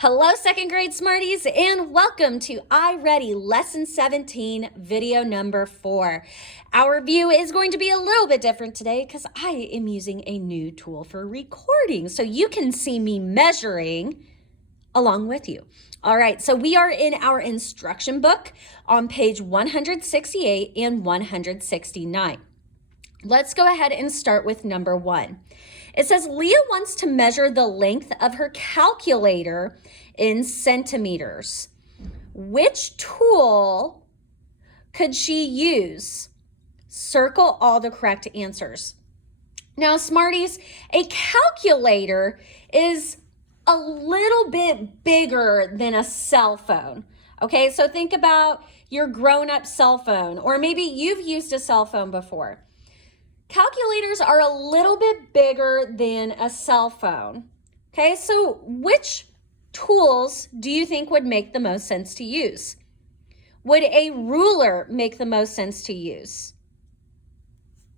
Hello, second grade Smarties, and welcome to iReady Lesson 17, video number 4. Our view is going to be a little bit different today because I am using a new tool for recording, so you can see me measuring along with you. All right, so we are in our instruction book on page 168 and 169. Let's go ahead and start with number 1. It says Leah wants to measure the length of her calculator in centimeters. Which tool could she use? Circle all the correct answers. Now, Smarties, a calculator is a little bit bigger than a cell phone. Okay, so think about your grown-up cell phone, or maybe you've used a cell phone before. Calculators are a little bit bigger than a cell phone. Okay, so which tools do you think would make the most sense to use? Would a ruler make the most sense to use?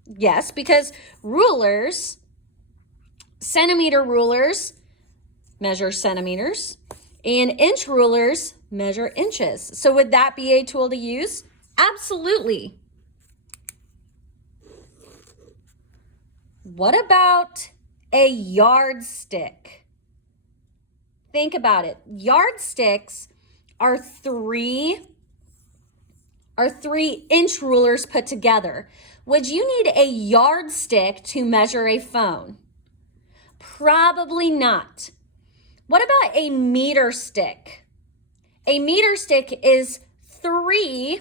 Yes, because rulers, centimeter rulers measure centimeters, and inch rulers measure inches. So would that be a tool to use? Absolutely. What about a yardstick? Think about it. Yardsticks are three 3-inch rulers put together. Would you need a yardstick to measure a phone? Probably not. What about a meter stick? A meter stick is 3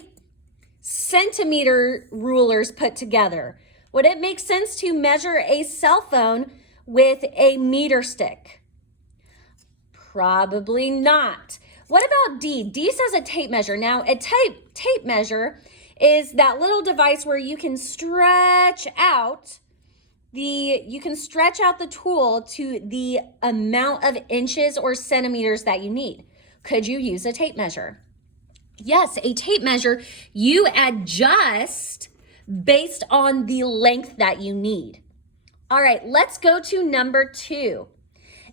centimeter rulers put together. Would it make sense to measure a cell phone with a meter stick? Probably not. What about D? D says a tape measure. Now, a tape measure is that little device where you can stretch out the tool to the amount of inches or centimeters that you need. Could you use a tape measure? Yes, a tape measure, you adjust based on the length that you need. All right, let's go to number 2.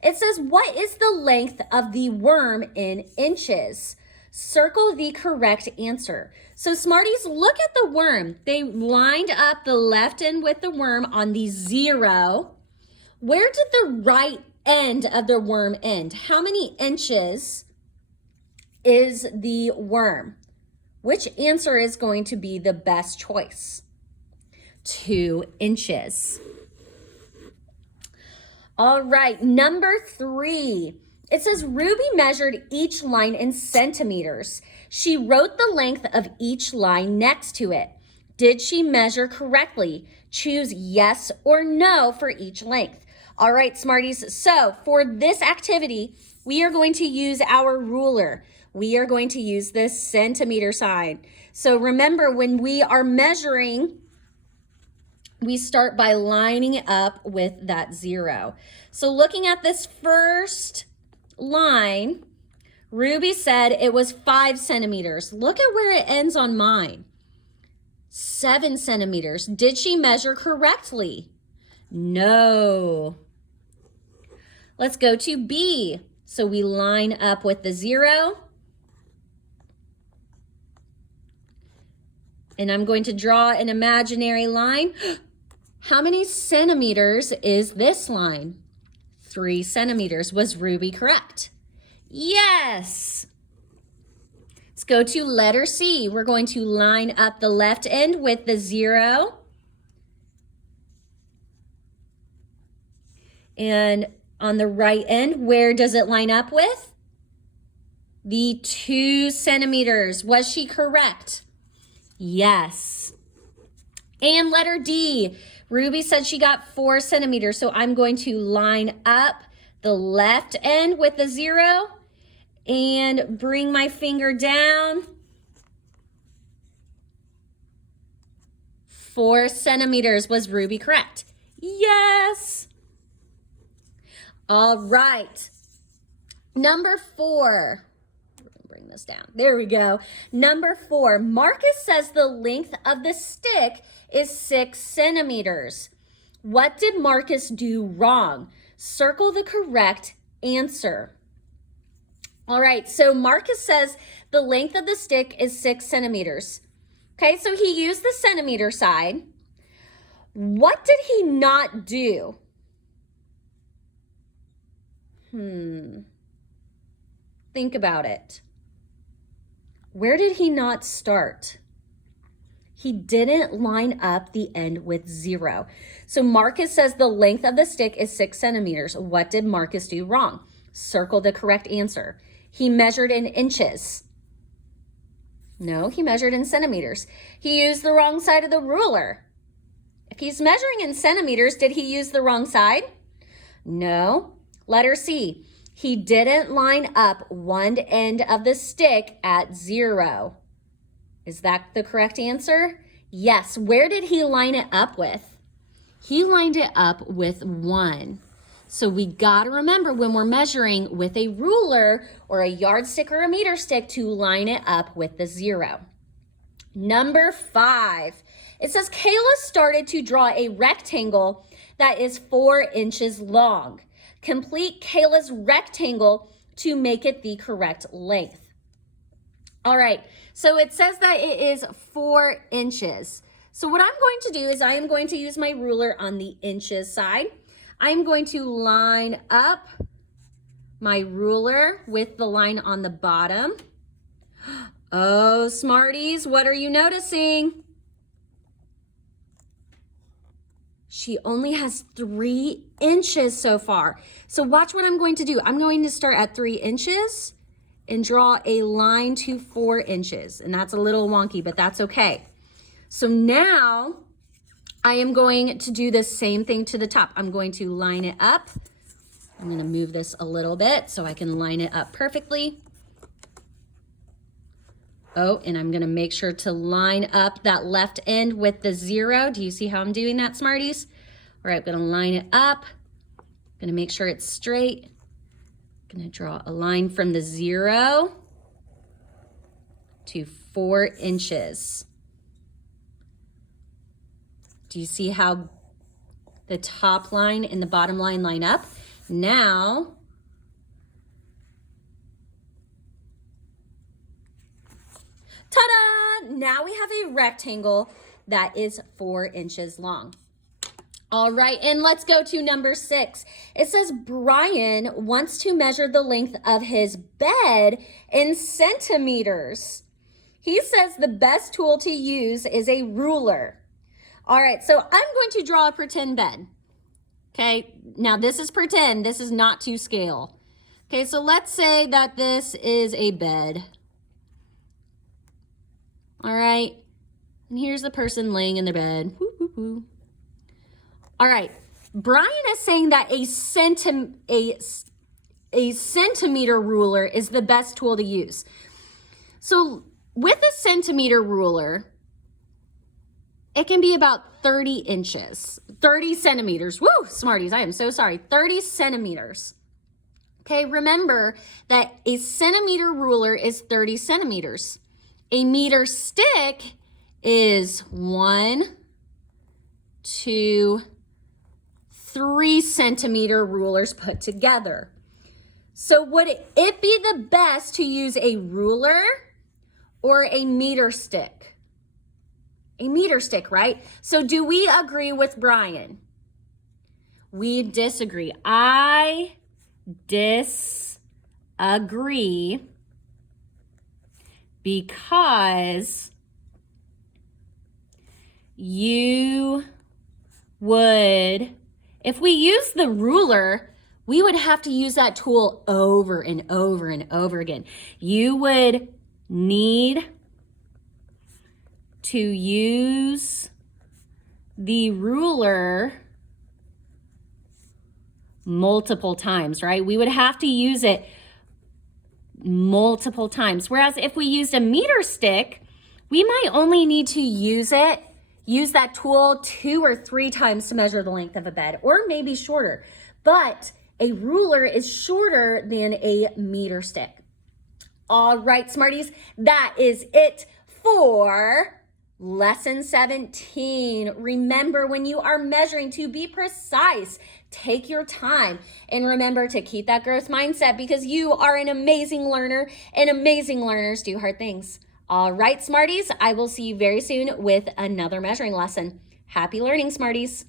It says, what is the length of the worm in inches? Circle the correct answer. So Smarties, look at the worm. They lined up the left end with the worm on the 0. Where did the right end of the worm end? How many inches is the worm? Which answer is going to be the best choice? 2 inches. All right, number 3. It says Ruby measured each line in centimeters. She wrote the length of each line next to it. Did she measure correctly? Choose yes or no for each length. All right, Smarties, so for this activity, we are going to use our ruler. We are going to use this centimeter sign. So remember, when we are measuring, we start by lining up with that 0. So looking at this first line, Ruby said it was 5 centimeters. Look at where it ends on mine. 7 centimeters. Did she measure correctly? No. Let's go to B. So we line up with the 0. And I'm going to draw an imaginary line. How many centimeters is this line? 3 centimeters. Was Ruby correct? Yes. Let's go to letter C. We're going to line up the left end with the 0. And on the right end, where does it line up with? The 2 centimeters. Was she correct? Yes. And letter D, Ruby said she got 4 centimeters, so I'm going to line up the left end with the 0 and bring my finger down. 4 centimeters. Was Ruby correct? Yes. All right. Number 4. Bring this down. There we go. Number 4, Marcus says the length of the stick is 6 centimeters. What did Marcus do wrong? Circle the correct answer. All right, so Marcus says the length of the stick is 6 centimeters. Okay, so he used the centimeter side. What did he not do? Think about it. Where did he not start? He didn't line up the end with 0. So Marcus says the length of the stick is 6 centimeters. What did Marcus do wrong? Circle the correct answer. He measured in inches. No, he measured in centimeters. He used the wrong side of the ruler. If he's measuring in centimeters, did he use the wrong side? No. Letter C. He didn't line up one end of the stick at 0. Is that the correct answer? Yes. Where did he line it up with? He lined it up with 1. So we got to remember when we're measuring with a ruler or a yardstick or a meter stick to line it up with the 0. Number 5. It says Kayla started to draw a rectangle that is 4 inches long. Complete Kayla's rectangle to make it the correct length. All right, so it says that it is 4 inches. So what I'm going to do is I am going to use my ruler on the inches side. I'm going to line up my ruler with the line on the bottom. Oh, Smarties, what are you noticing? She only has 3 inches so far. So watch what I'm going to do. I'm going to start at 3 inches and draw a line to 4 inches. And that's a little wonky, but that's okay. So now I am going to do the same thing to the top. I'm going to line it up. I'm going to move this a little bit so I can line it up perfectly. Oh, and I'm going to make sure to line up that left end with the 0. Do you see how I'm doing that, Smarties? All right, I'm going to line it up. I'm going to make sure it's straight. I'm going to draw a line from the 0 to 4 inches. Do you see how the top line and the bottom line line up? Now, ta-da! Now we have a rectangle that is 4 inches long. All right, and let's go to number 6. It says Brian wants to measure the length of his bed in centimeters. He says the best tool to use is a ruler. All right, so I'm going to draw a pretend bed. Okay, now this is pretend. This is not to scale. Okay, so let's say that this is a bed. All right, and here's the person laying in their bed. Woo, woo, woo. All right, Brian is saying that a centimeter ruler is the best tool to use. So with a centimeter ruler, it can be about 30 inches, 30 centimeters. Woo, Smarties, I am so sorry. 30 centimeters. Okay, remember that a centimeter ruler is 30 centimeters. A meter stick is 1, 2, 3 centimeter rulers put together. So would it be the best to use a ruler or a meter stick? A meter stick, right? So do we agree with Brian? We disagree. I disagree because you would, if we use the ruler, we would have to use that tool over and over and over again. You would need to use the ruler multiple times, right? We would have to use it multiple times. Whereas if we used a meter stick, we might only need to use that tool 2 or 3 times to measure the length of a bed, or maybe shorter. But a ruler is shorter than a meter stick. All right, Smarties, that is it for Lesson 17. Remember, when you are measuring, to be precise, Take your time and remember to keep that growth mindset because you are an amazing learner and amazing learners do hard things. All right, Smarties, I will see you very soon with another measuring lesson. Happy learning, Smarties.